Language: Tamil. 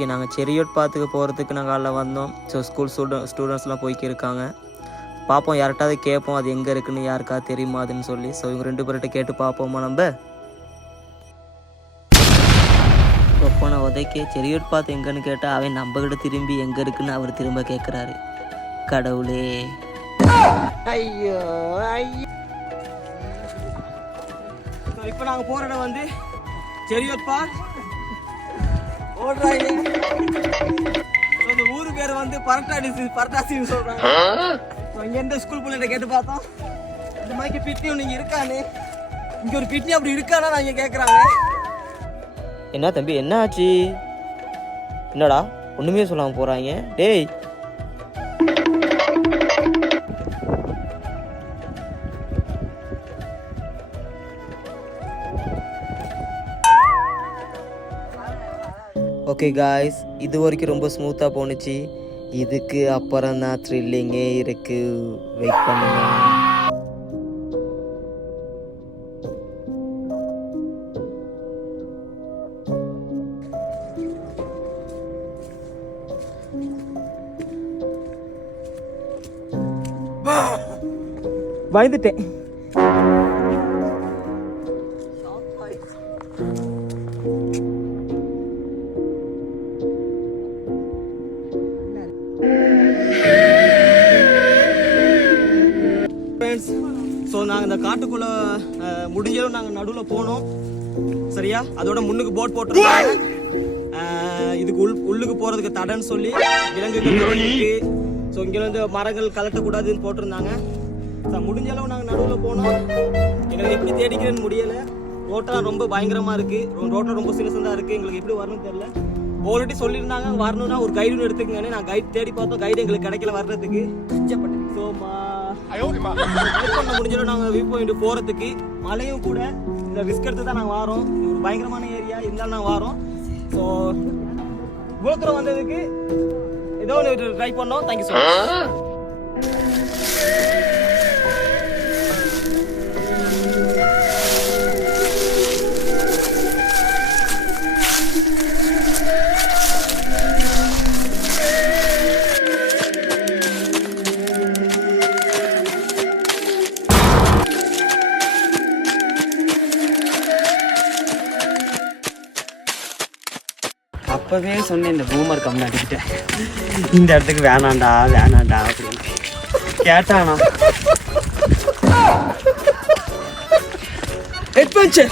ஓகே, நாங்கள் செரியோட் பார்த்துக்கு போகிறதுக்கு நாங்கள் காலைல வந்தோம். ஸோ ஸ்கூல் ஸ்டூடெண்ட்ஸ்லாம் போய்க்கிருக்காங்க. பார்ப்போம், யார்கிட்டாவது கேட்போம் அது எங்கே இருக்குன்னு, யாருக்காவது தெரியுமா அதுன்னு சொல்லி. ஸோ இவங்க 2 பேர்கிட்ட கேட்டு பார்ப்போமா நம்ம. இப்போ நான் உதைக்க செரியோட் பார்த்து எங்கன்னு கேட்டால் அவன் நம்மகிட்ட திரும்பி எங்கே இருக்குன்னு அவர் திரும்ப கேட்குறாரு. கடவுளே, ஐயோ ஐயோ. இப்போ நாங்கள் போகிற இடம் வந்து செரியோட் பார்க் ஓடுறாங்க. இந்த ஊரு பேர் வந்து பரட்டாசின்னு சொல்கிறாங்க. இங்கே எந்த ஸ்கூல் பிள்ளைகிட்ட கேட்டு பார்த்தோம், இந்த மாதிரி பிட்னி ஒன்று இங்கே இருக்கானு, இங்கே ஒரு பிட்னி அப்படி இருக்கானா நான் இங்கே கேட்குறாங்க. என்ன தம்பி, என்ன ஆச்சு? என்னடா ஒன்றுமே சொல்லாமல் போகிறாங்க? டேய், ஓகே காய்ஸ், இது வரைக்கும் ரொம்ப ஸ்மூத்தாக போணுச்சு. இதுக்கு அப்புறம் தான் த்ரில்லிங்கே இருக்குது. வெயிட் பண்ணுங்க. பயந்துட்டேன். ஸோ நாங்கள் இந்த காட்டுக்குள்ளே முடிஞ்சதும் நாங்கள் நடுவில் போனோம். சரியா, அதோட முன்னுக்கு போட் போட்டுருக்காங்க. இதுக்கு உள்ளுக்கு போகிறதுக்கு தடைன்னு சொல்லி விலங்குகள் இருக்கு. ஸோ இங்கே வந்து மரங்கள் கலட்டக்கூடாதுன்னு போட்டிருந்தாங்க. ஸோ முடிஞ்ச அளவு நாங்கள் நடுவில் போனோம். எங்களுக்கு எப்படி தேடிக்கிறேன்னு முடியலை. ரோட்டெல்லாம் ரொம்ப பயங்கரமாக இருக்குது. ரோட்டில் ரொம்ப சின்னதாக இருக்குது. எங்களுக்கு எப்படி வரணும்னு தெரியல. ஆல்ரெடி சொல்லியிருந்தாங்க வரணும்னா ஒரு கைடுன்னு எடுத்துக்கங்கன்னு. நான் கைடு தேடி பார்த்தோம், கைடு எங்களுக்கு கிடைக்கல வர்றதுக்கு. ஸோ முடிஞ்சிடும் நாங்கள் வியூ பாயிண்ட் போகிறதுக்கு. மழையும் கூட இந்த ரிஸ்க் எடுத்து தான் நாங்கள் வரோம். இது ஒரு பயங்கரமான ஏரியா இருந்தாலும் நாங்கள் வரோம். ஸோ இவ்வளோ தூரம் வந்ததுக்கு ஏதோ ஒன்று ட்ரை பண்ணோம். Thank you so much. அப்போவே சொன்னேன் இந்த பூமர் கம்மி அடிக்கிட்டேன், இந்த இடத்துக்கு வேணாண்டா அப்படின்னு கேட்டானா. அட்வென்ச்சர்